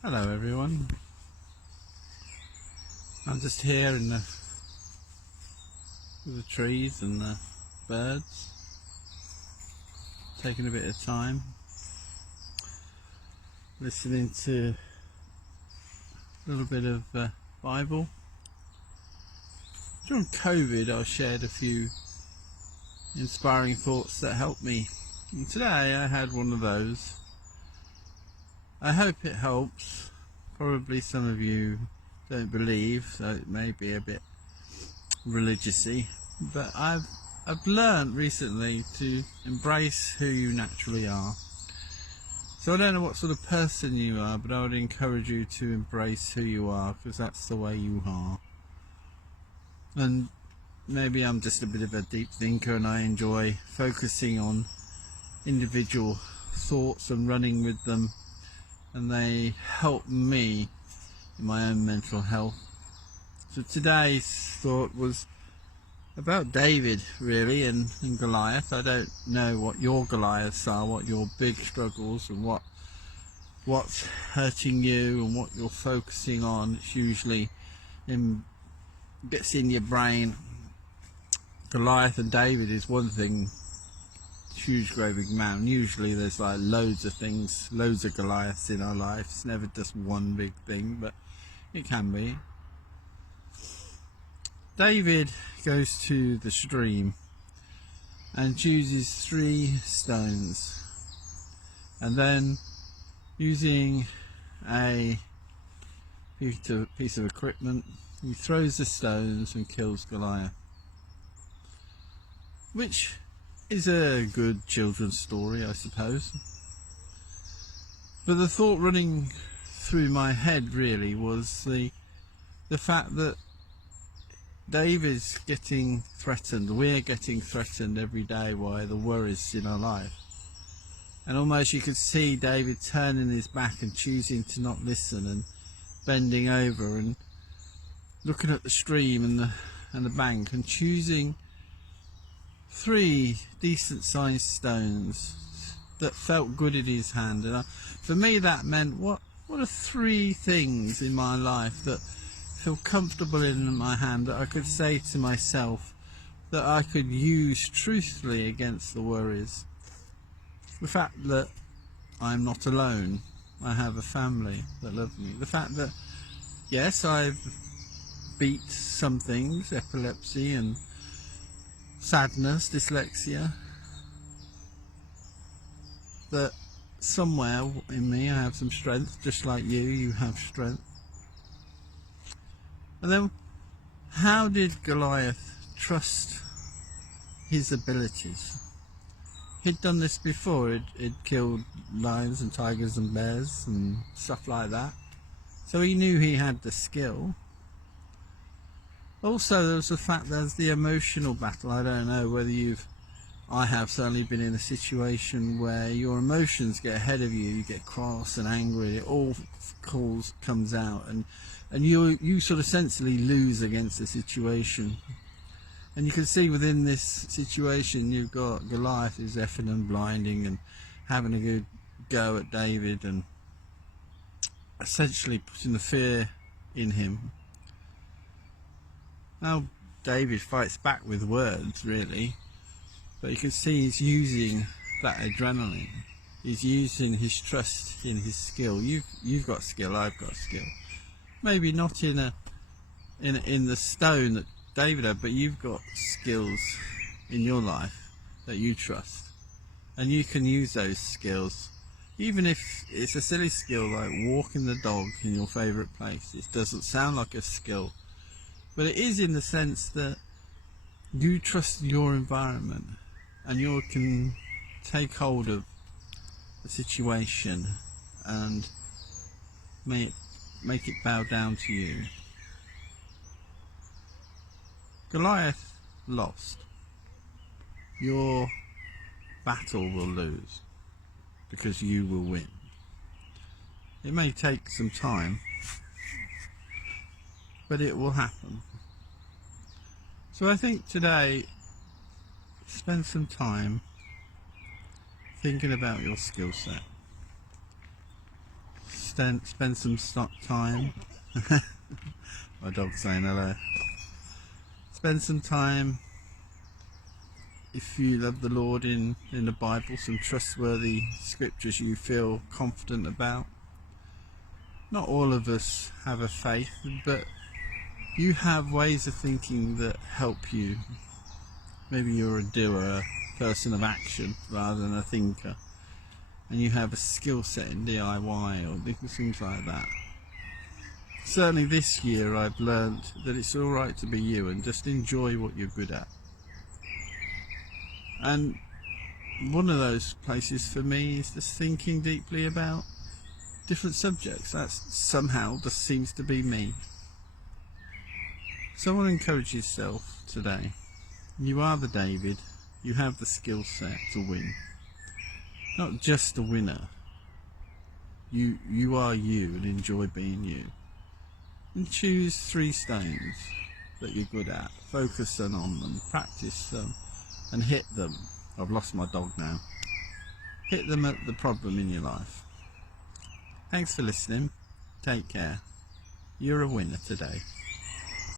Hello everyone, I'm just here in the trees and the birds, taking a bit of time, listening to a little bit of Bible. During COVID I shared a few inspiring thoughts that helped me, and today I had one of those. I hope it helps. Probably some of you don't believe, so it may be a bit religious-y, but I've learned recently to embrace who you naturally are. So I don't know what sort of person you are, but I would encourage you to embrace who you are, because that's the way you are. And maybe I'm just a bit of a deep thinker and I enjoy focusing on individual thoughts and running with them, and they help me in my own mental health. So today's thought was about David, really, and Goliath. I don't know what your Goliaths are, what your big struggles, and what's hurting you and what you're focusing on. It's usually gets in your brain. Goliath and David is one thing, huge great big mountain. Usually there's like loads of things, loads of Goliaths in our life. It's never just one big thing, but it can be. David goes to the stream and chooses 3 stones, and then using a piece of equipment he throws the stones and kills Goliath, which is a good children's story, I suppose. But the thought running through my head really was the fact that David's getting threatened, we're getting threatened every day by the worries in our life. And almost you could see David turning his back and choosing to not listen, and bending over and looking at the stream and the bank, and choosing 3 decent sized stones that felt good in his hand. And for me that meant, what are 3 things in my life that feel comfortable in my hand, that I could say to myself, that I could use truthfully against the worries. The fact that I'm not alone, I have a family that love me. The fact that, yes, I've beat some things, epilepsy and sadness, dyslexia, that somewhere in me I have some strength, just like you have strength. And then, how did Goliath trust his abilities? He'd done this before. He'd killed lions and tigers and bears and stuff like that, so he knew he had the skill. Also, there was the fact there's the emotional battle. I don't know whether I have certainly been in a situation where your emotions get ahead of you. You get cross and angry. It all comes out, and you sort of sensibly lose against the situation. And you can see within this situation you've got Goliath who's effing and blinding and having a good go at David and essentially putting the fear in him. Now David fights back with words, really, but you can see he's using that adrenaline. He's using his trust in his skill. You've got skill, I've got skill. Maybe not in the stone that David had, but you've got skills in your life that you trust, and you can use those skills, even if it's a silly skill like walking the dog in your favourite place. It doesn't sound like a skill, but it is, in the sense that you trust your environment and you can take hold of the situation and make it bow down to you. Goliath lost. Your battle will lose, because you will win. It may take some time, but it will happen. So I think today, spend some time thinking about your skill set. spend some time. My dog's saying hello. Spend some time, if you love the Lord, in the Bible, some trustworthy scriptures you feel confident about. Not all of us have a faith, but you have ways of thinking that help you. Maybe you're a doer, a person of action rather than a thinker, and you have a skill set in DIY or things like that. Certainly this year I've learned that it's alright to be you and just enjoy what you're good at. And one of those places for me is just thinking deeply about different subjects. That somehow just seems to be me. So I want to encourage yourself today. You are the David. You have the skill set to win. Not just a winner. You are you and enjoy being you. And choose 3 stones that you're good at. Focus on them. Practice them. And hit them. I've lost my dog now. Hit them at the problem in your life. Thanks for listening. Take care. You're a winner today.